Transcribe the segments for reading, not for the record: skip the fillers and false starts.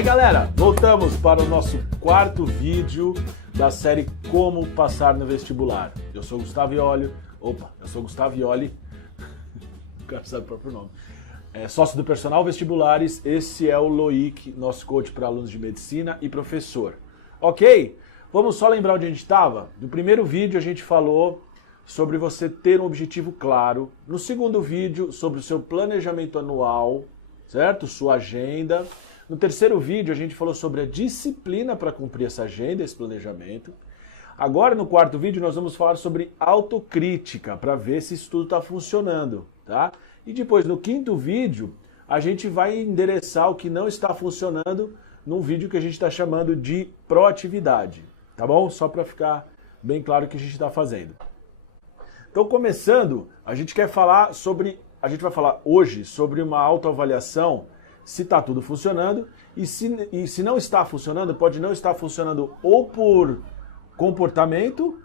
Aí galera, voltamos para o nosso quarto vídeo da série Como Passar no Vestibular. Eu sou Gustavo Ioli, o cara sabe o próprio nome. Sócio do Personal Vestibulares, esse é o Loic, nosso coach para alunos de medicina e professor. Ok? Vamos só lembrar onde a gente estava? No primeiro vídeo a gente falou sobre você ter um objetivo claro. No segundo vídeo, sobre o seu planejamento anual, certo? Sua agenda. No terceiro vídeo a gente falou sobre a disciplina para cumprir essa agenda, esse planejamento. Agora no quarto vídeo nós vamos falar sobre autocrítica, para ver se isso tudo está funcionando, tá? E depois no quinto vídeo a gente vai endereçar o que não está funcionando num vídeo que a gente está chamando de proatividade, tá bom? Só para ficar bem claro o que a gente está fazendo. Então começando, a gente vai falar hoje sobre uma autoavaliação, se está tudo funcionando, e se não está funcionando, pode não estar funcionando ou por comportamento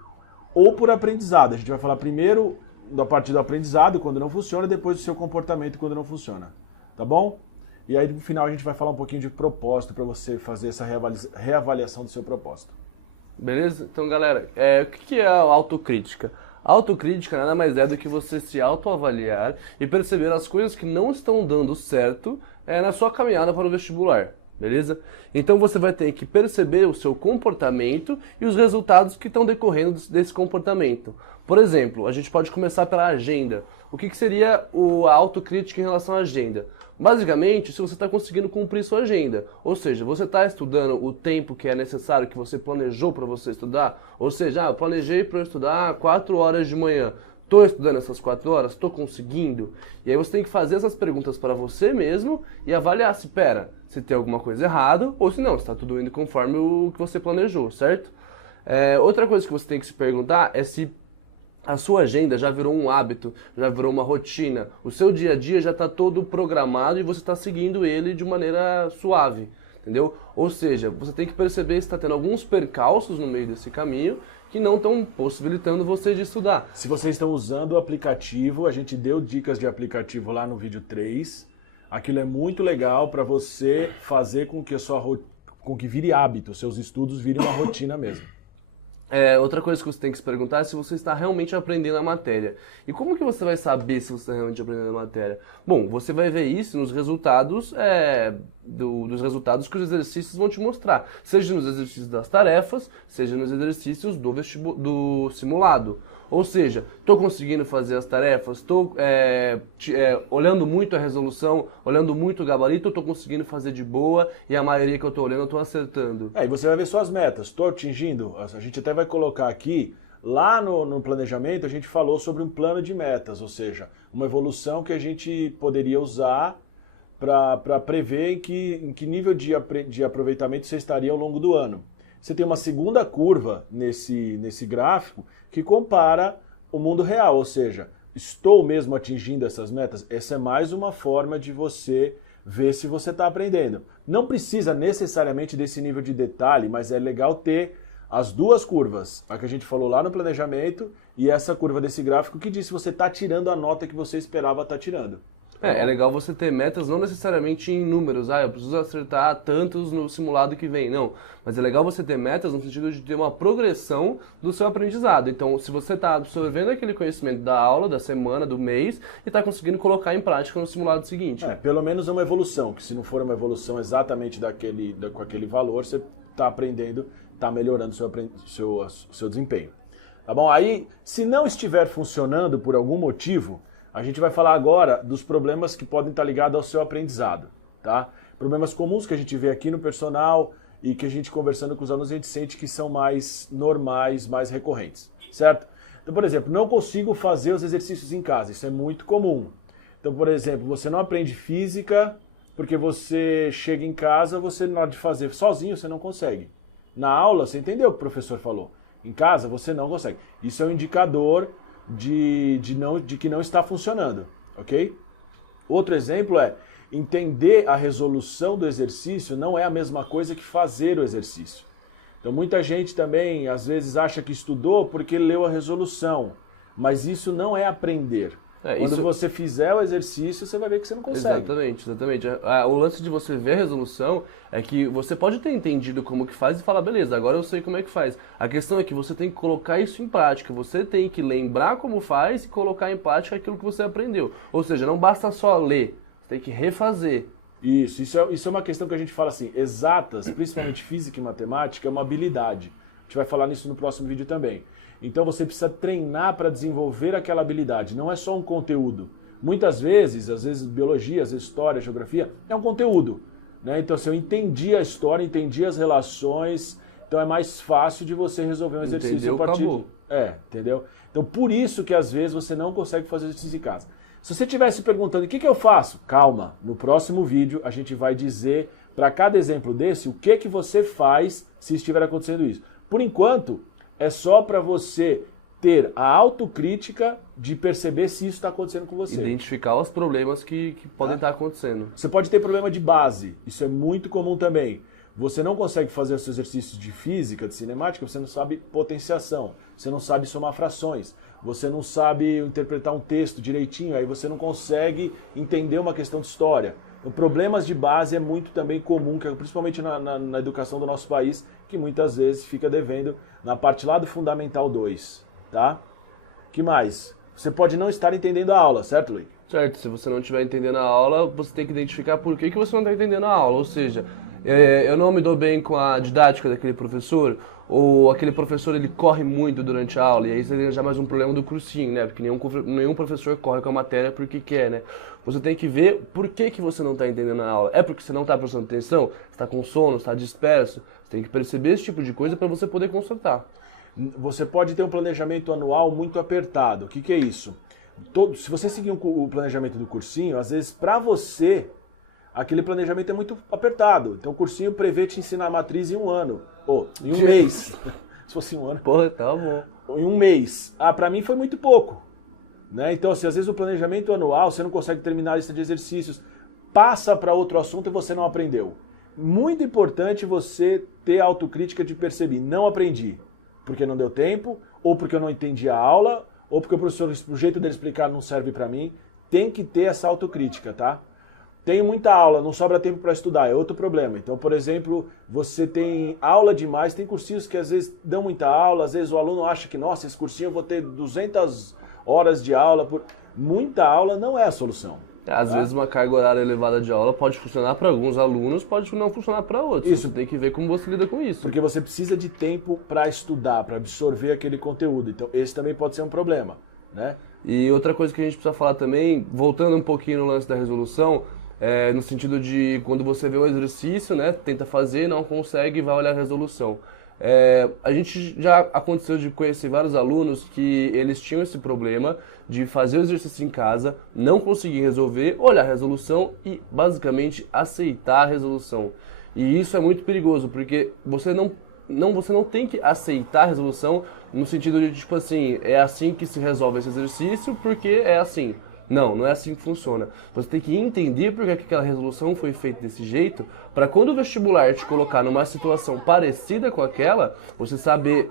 ou por aprendizado. A gente vai falar primeiro da parte do aprendizado, quando não funciona, e depois do seu comportamento, quando não funciona. Tá bom? E aí no final a gente vai falar um pouquinho de propósito para você fazer essa reavaliação do seu propósito. Beleza? Então galera, o que é a autocrítica? A autocrítica nada mais é do que você se autoavaliar e perceber as coisas que não estão dando certo na sua caminhada para o vestibular, beleza? Então você vai ter que perceber o seu comportamento e os resultados que estão decorrendo desse comportamento. Por exemplo, a gente pode começar pela agenda. O que seria a autocrítica em relação à agenda? Basicamente, se você está conseguindo cumprir sua agenda, ou seja, você está estudando o tempo que é necessário, que você planejou para você estudar, ou seja, eu planejei para eu estudar 4 horas de manhã, estou estudando essas 4 horas, estou conseguindo? E aí você tem que fazer essas perguntas para você mesmo e avaliar se tem alguma coisa errada ou se não, se está tudo indo conforme o que você planejou, certo? Outra coisa que você tem que se perguntar é se a sua agenda já virou um hábito, já virou uma rotina. O seu dia a dia já está todo programado e você está seguindo ele de maneira suave, entendeu? Ou seja, você tem que perceber se está tendo alguns percalços no meio desse caminho que não estão possibilitando você de estudar. Se vocês estão usando o aplicativo, a gente deu dicas de aplicativo lá no vídeo 3. Aquilo é muito legal para você fazer com que vire hábito, seus estudos virem uma rotina mesmo. Outra coisa que você tem que se perguntar é se você está realmente aprendendo a matéria. E como que você vai saber se você está realmente aprendendo a matéria? Bom, você vai ver isso nos resultados dos resultados que os exercícios vão te mostrar. Seja nos exercícios das tarefas, seja nos exercícios do simulado. Ou seja, estou conseguindo fazer as tarefas, estou olhando muito a resolução, olhando muito o gabarito, estou conseguindo fazer de boa e a maioria que eu estou olhando eu estou acertando. E você vai ver suas metas, estou atingindo, a gente até vai colocar aqui, lá no planejamento a gente falou sobre um plano de metas, ou seja, uma evolução que a gente poderia usar para prever em que nível de aproveitamento você estaria ao longo do ano. Você tem uma segunda curva nesse gráfico que compara o mundo real, ou seja, estou mesmo atingindo essas metas? Essa é mais uma forma de você ver se você está aprendendo. Não precisa necessariamente desse nível de detalhe, mas é legal ter as duas curvas, a que a gente falou lá no planejamento e essa curva desse gráfico que diz se você está tirando a nota que você esperava estar tirando. É legal você ter metas não necessariamente em números, eu preciso acertar tantos no simulado que vem, não. Mas é legal você ter metas no sentido de ter uma progressão do seu aprendizado. Então, se você está absorvendo aquele conhecimento da aula, da semana, do mês, e está conseguindo colocar em prática no simulado seguinte. Pelo menos uma evolução, que se não for uma evolução exatamente com aquele valor, você está aprendendo, está melhorando seu desempenho. Tá bom? Aí, se não estiver funcionando por algum motivo, a gente vai falar agora dos problemas que podem estar ligados ao seu aprendizado, tá? Problemas comuns que a gente vê aqui no personal e que a gente conversando com os alunos a gente sente que são mais normais, mais recorrentes, certo? Então, por exemplo, não consigo fazer os exercícios em casa, isso é muito comum. Então, por exemplo, você não aprende física porque você chega em casa, você na hora de fazer sozinho você não consegue. Na aula, você entendeu o que o professor falou. Em casa, você não consegue. Isso é um indicador de que não está funcionando, ok? Outro exemplo é entender a resolução do exercício não é a mesma coisa que fazer o exercício. Então muita gente também às vezes acha que estudou porque leu a resolução, mas isso não é aprender. Quando você fizer o exercício, você vai ver que você não consegue. Exatamente, exatamente. O lance de você ver a resolução é que você pode ter entendido como que faz e falar, beleza, agora eu sei como é que faz. A questão é que você tem que colocar isso em prática, você tem que lembrar como faz e colocar em prática aquilo que você aprendeu. Ou seja, não basta só ler, você tem que refazer. Isso é uma questão que a gente fala assim, exatas, principalmente física e matemática, é uma habilidade. A gente vai falar nisso no próximo vídeo também. Então você precisa treinar para desenvolver aquela habilidade, não é só um conteúdo. Muitas vezes, às vezes biologia, às vezes história, geografia, é um conteúdo. Né? Então se eu entendi a história, entendi as relações, então é mais fácil de você resolver um exercício. Entendeu, a partir acabou. Entendeu? Então por isso que às vezes você não consegue fazer exercício em casa. Se você estivesse perguntando o que eu faço, calma, no próximo vídeo a gente vai dizer para cada exemplo desse o que você faz se estiver acontecendo isso. Por enquanto, é só para você ter a autocrítica de perceber se isso está acontecendo com você. Identificar os problemas que podem estar acontecendo. Você pode ter problema de base, isso é muito comum também. Você não consegue fazer os seus exercícios de física, de cinemática, você não sabe potenciação, você não sabe somar frações, você não sabe interpretar um texto direitinho, aí você não consegue entender uma questão de história. Então, problemas de base é muito também comum, principalmente na educação do nosso país, que muitas vezes fica devendo na parte lá do Fundamental 2, tá? Que mais? Você pode não estar entendendo a aula, certo, Luiz? Certo, se você não estiver entendendo a aula, você tem que identificar por que você não está entendendo a aula, ou seja, eu não me dou bem com a didática daquele professor, ou aquele professor ele corre muito durante a aula, e aí você tem já mais um problema do cursinho, né? Porque nenhum professor corre com a matéria porque quer, né? Você tem que ver por que você não está entendendo a aula. É porque você não está prestando atenção? Você está com sono, está disperso? Você tem que perceber esse tipo de coisa para você poder consertar. Você pode ter um planejamento anual muito apertado. O que é isso? Se você seguir o planejamento do cursinho, às vezes para você aquele planejamento é muito apertado. Então o cursinho prevê te ensinar a matriz em um ano. Ou em um mês. Se fosse um ano. Pô, tá bom. Em um mês. Para mim foi muito pouco. Né? Então, assim, às vezes o planejamento anual, você não consegue terminar a lista de exercícios, passa para outro assunto e você não aprendeu. Muito importante você ter a autocrítica de perceber, não aprendi, porque não deu tempo, ou porque eu não entendi a aula, ou porque o jeito dele explicar não serve para mim. Tem que ter essa autocrítica, tá? Tem muita aula, não sobra tempo para estudar, é outro problema. Então, por exemplo, você tem aula demais, tem cursinhos que às vezes dão muita aula, às vezes o aluno acha que, nossa, esse cursinho eu vou ter 200 horas de aula. Muita aula não é a solução. Às vezes uma carga horária elevada de aula pode funcionar para alguns alunos, pode não funcionar para outros. Isso. Você tem que ver como você lida com isso. Porque você precisa de tempo para estudar, para absorver aquele conteúdo. Então, esse também pode ser um problema, né? E outra coisa que a gente precisa falar também, voltando um pouquinho no lance da resolução, no sentido de quando você vê um exercício, né, tenta fazer, não consegue, vai olhar a resolução. A gente já aconteceu de conhecer vários alunos que eles tinham esse problema de fazer o exercício em casa, não conseguir resolver, olhar a resolução e basicamente aceitar a resolução. E isso é muito perigoso, porque você não tem que aceitar a resolução no sentido de, tipo assim, é assim que se resolve esse exercício porque é assim. Não é assim que funciona. Você tem que entender por que aquela resolução foi feita desse jeito, para quando o vestibular te colocar numa situação parecida com aquela, você saber,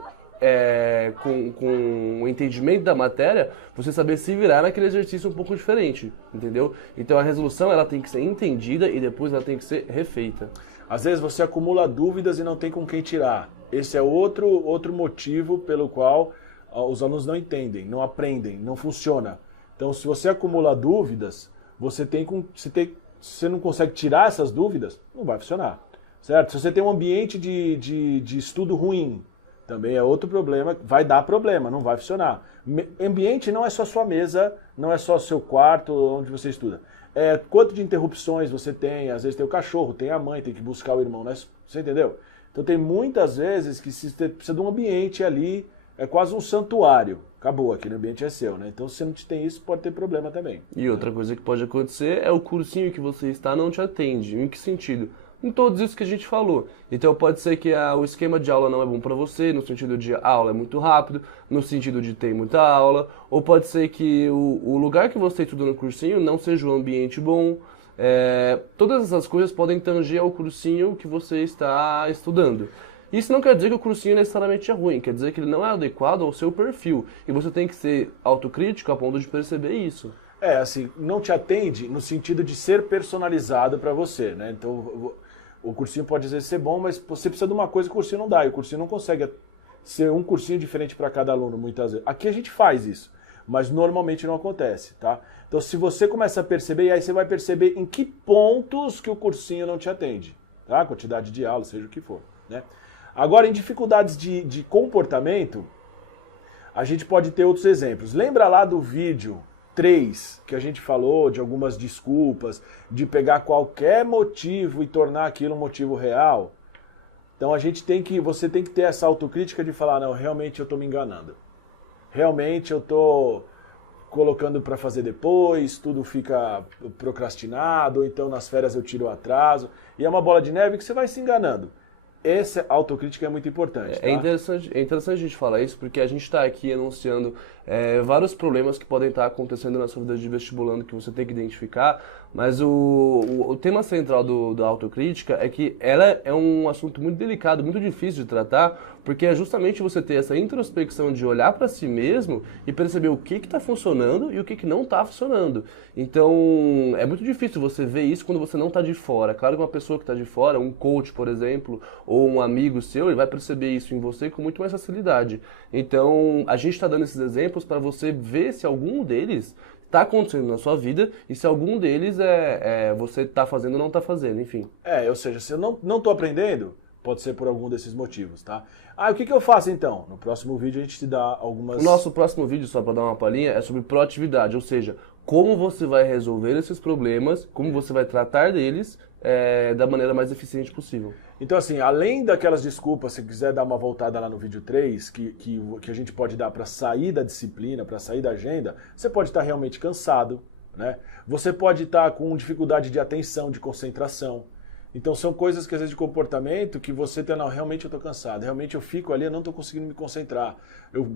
com o entendimento da matéria, você saber se virar naquele exercício um pouco diferente, entendeu? Então a resolução ela tem que ser entendida e depois ela tem que ser refeita. Às vezes você acumula dúvidas e não tem com quem tirar. Esse é outro motivo pelo qual os alunos não entendem, não aprendem, não funciona. Então, se você acumula dúvidas, você não consegue tirar essas dúvidas, não vai funcionar, certo? Se você tem um ambiente de estudo ruim, também é outro problema, vai dar problema, não vai funcionar. Ambiente não é só sua mesa, não é só seu quarto onde você estuda. Quanto de interrupções você tem, às vezes tem o cachorro, tem a mãe, tem que buscar o irmão, né? Você entendeu? Então tem muitas vezes que você precisa de um ambiente ali, é quase um santuário. Acabou, aquele ambiente é seu, né? Então se você não tem isso, pode ter problema também. E outra coisa que pode acontecer é o cursinho que você está não te atende. Em que sentido? Em todos isso que a gente falou. Então pode ser que o esquema de aula não é bom para você, no sentido de a aula é muito rápido, no sentido de ter muita aula, ou pode ser que o lugar que você estuda no cursinho não seja um ambiente bom. Todas essas coisas podem tanger ao cursinho que você está estudando. Isso não quer dizer que o cursinho necessariamente é ruim, quer dizer que ele não é adequado ao seu perfil. E você tem que ser autocrítico a ponto de perceber isso. Assim, não te atende no sentido de ser personalizado para você, né? Então, o cursinho pode às vezes ser bom, mas você precisa de uma coisa que o cursinho não dá. E o cursinho não consegue ser um cursinho diferente para cada aluno, muitas vezes. Aqui a gente faz isso, mas normalmente não acontece, tá? Então, se você começa a perceber, aí você vai perceber em que pontos que o cursinho não te atende, tá? Quantidade de aula, seja o que for, né? Agora, em dificuldades de comportamento, a gente pode ter outros exemplos. Lembra lá do vídeo 3, que a gente falou de algumas desculpas, de pegar qualquer motivo e tornar aquilo um motivo real? Então você tem que ter essa autocrítica de falar, não, realmente eu estou me enganando. Realmente eu estou colocando para fazer depois, tudo fica procrastinado, ou então nas férias eu tiro o atraso. E é uma bola de neve que você vai se enganando. Essa autocrítica é muito importante. Tá? É interessante a gente falar isso, porque a gente está aqui enunciando vários problemas que podem estar acontecendo na sua vida de vestibulando que você tem que identificar, mas o tema central da autocrítica é que ela é um assunto muito delicado, muito difícil de tratar, porque é justamente você ter essa introspecção de olhar para si mesmo e perceber o que está funcionando e o que não está funcionando. Então, é muito difícil você ver isso quando você não está de fora. Claro que uma pessoa que está de fora, um coach, por exemplo, ou um amigo seu, ele vai perceber isso em você com muito mais facilidade. Então, a gente está dando esses exemplos para você ver se algum deles está acontecendo na sua vida e se algum deles você está fazendo ou não está fazendo, enfim. Ou seja, se eu não estou aprendendo, pode ser por algum desses motivos, tá? O que eu faço então? No próximo vídeo a gente te dá algumas... O nosso próximo vídeo, só para dar uma palhinha, é sobre proatividade, ou seja, como você vai resolver esses problemas, como você vai tratar deles da maneira mais eficiente possível. Então, assim, além daquelas desculpas, se quiser dar uma voltada lá no vídeo 3, que a gente pode dar para sair da disciplina, para sair da agenda, você pode estar realmente cansado, né? Você pode estar com dificuldade de atenção, de concentração. Então, são coisas que às vezes de comportamento que você tem, não, realmente eu estou cansado, realmente eu fico ali, eu não estou conseguindo me concentrar. Eu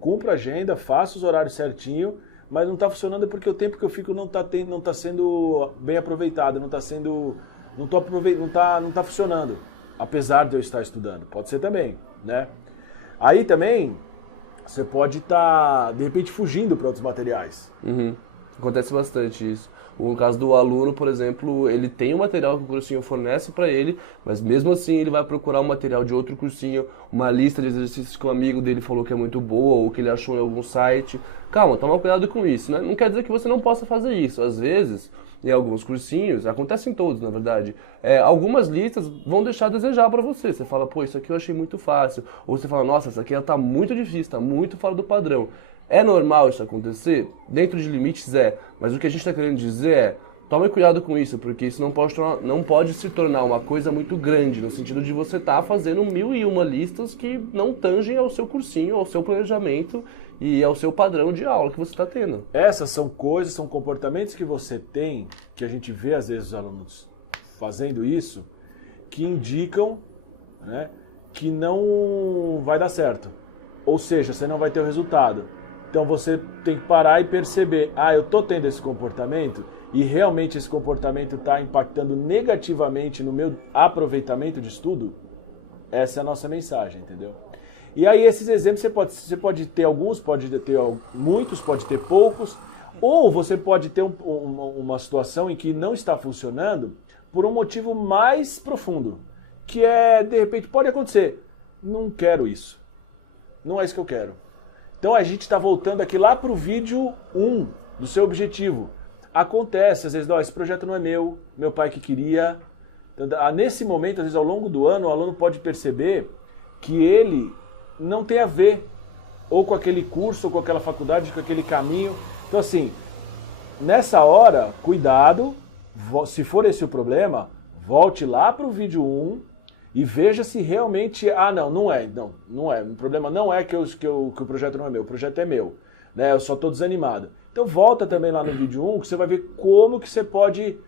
cumpro a agenda, faço os horários certinho, mas não está funcionando porque o tempo que eu fico não está sendo bem aproveitado, não está funcionando, apesar de eu estar estudando. Pode ser também, né? Aí também você pode estar, de repente, fugindo para outros materiais. Uhum. Acontece bastante isso. No caso do aluno, por exemplo, ele tem o material que o cursinho fornece para ele, mas mesmo assim ele vai procurar um material de outro cursinho, uma lista de exercícios que um amigo dele falou que é muito boa ou que ele achou em algum site. Calma, toma cuidado com isso, né? Não quer dizer que você não possa fazer isso. Às vezes, em alguns cursinhos, acontece em todos, na verdade, algumas listas vão deixar a desejar para você. Você fala, pô, isso aqui eu achei muito fácil. Ou você fala, nossa, isso aqui tá muito difícil, tá muito fora do padrão. É normal isso acontecer? Dentro de limites mas o que a gente está querendo dizer tome cuidado com isso, porque isso não pode se tornar uma coisa muito grande, no sentido de você estar fazendo 1001 listas que não tangem ao seu cursinho, ao seu planejamento e ao seu padrão de aula que você está tendo. Essas são coisas, são comportamentos que você tem, que a gente vê às vezes os alunos fazendo isso, que indicam, né, que não vai dar certo. Ou seja, você não vai ter o resultado. Então você tem que parar e perceber, eu estou tendo esse comportamento e realmente esse comportamento está impactando negativamente no meu aproveitamento de estudo? Essa é a nossa mensagem, entendeu? E aí esses exemplos você pode ter alguns, pode ter muitos, pode ter poucos, ou você pode ter uma situação em que não está funcionando por um motivo mais profundo, que de repente, pode acontecer, não quero isso, não é isso que eu quero. Então a gente está voltando aqui lá para o vídeo 1 do seu objetivo. Acontece, às vezes, esse projeto não é meu pai que queria. Então, nesse momento, às vezes ao longo do ano, o aluno pode perceber que ele não tem a ver ou com aquele curso, ou com aquela faculdade, com aquele caminho. Então assim, nessa hora, cuidado, se for esse o problema, volte lá para o vídeo 1, e veja se realmente, não é. O problema não é que o projeto não é meu, o projeto é meu, né? Eu só estou desanimado. Então volta também lá no vídeo 1, que você vai ver como que você pode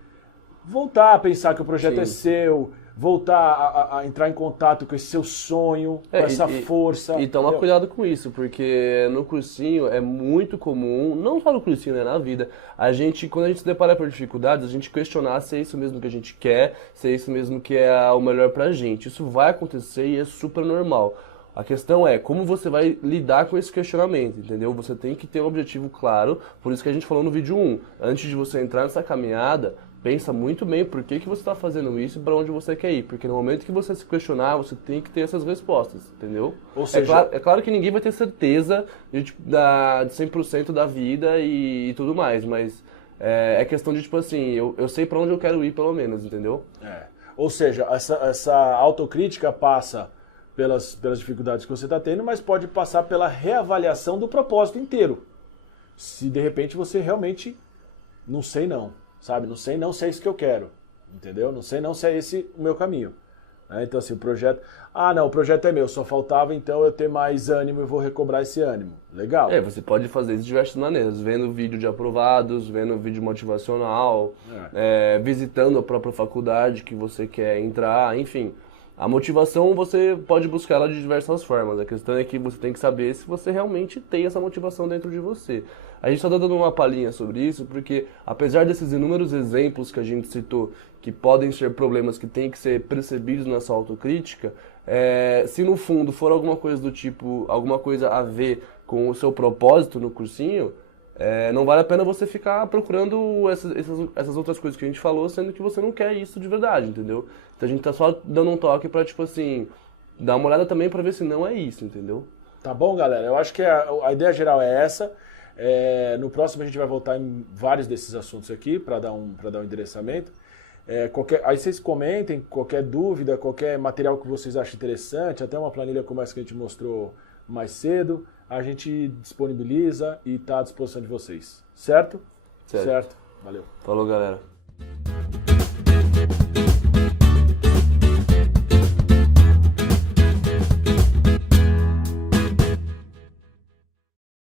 voltar a pensar que o projeto é seu, voltar a entrar em contato com esse seu sonho, com essa força. E toma cuidado com isso, porque no cursinho é muito comum, não só no cursinho, né, na vida, quando a gente se depara por dificuldades, a gente questionar se é isso mesmo que a gente quer, se é isso mesmo que é o melhor pra gente. Isso vai acontecer e é super normal. A questão é como você vai lidar com esse questionamento, entendeu? Você tem que ter um objetivo claro, por isso que a gente falou no vídeo 1. Antes de você entrar nessa caminhada, pensa muito bem por que você está fazendo isso e para onde você quer ir. Porque no momento que você se questionar, você tem que ter essas respostas, entendeu? Ou seja, é claro que ninguém vai ter certeza de 100% da vida e tudo mais, mas é questão de, tipo assim, eu sei para onde eu quero ir, pelo menos, entendeu? Ou seja, essa autocrítica passa pelas dificuldades que você está tendo, mas pode passar pela reavaliação do propósito inteiro. Se de repente você realmente não sei não, sabe? Não sei não se é isso que eu quero, entendeu? Não sei não se é esse o meu caminho. Então assim, o projeto... Ah, não, o projeto é meu, só faltava então eu ter mais ânimo e vou recobrar esse ânimo. Legal. Você pode fazer isso de diversas maneiras, vendo vídeo de aprovados, vendo vídeo motivacional, visitando a própria faculdade que você quer entrar, enfim... A motivação você pode buscar ela de diversas formas. A questão é que você tem que saber se você realmente tem essa motivação dentro de você. A gente está dando uma palhinha sobre isso porque, apesar desses inúmeros exemplos que a gente citou, que podem ser problemas que têm que ser percebidos nessa autocrítica, se no fundo for alguma coisa do tipo, alguma coisa a ver com o seu propósito no cursinho, não vale a pena você ficar procurando essas outras coisas que a gente falou, sendo que você não quer isso de verdade, entendeu? Então a gente tá só dando um toque pra, tipo assim, dar uma olhada também pra ver se não é isso, entendeu? Tá bom, galera? Eu acho que a ideia geral é essa. No próximo a gente vai voltar em vários desses assuntos aqui pra dar um endereçamento. Aí vocês comentem qualquer dúvida, qualquer material que vocês achem interessante, até uma planilha como essa que a gente mostrou mais cedo, a gente disponibiliza e está à disposição de vocês. Certo? Certo. Valeu. Falou, galera.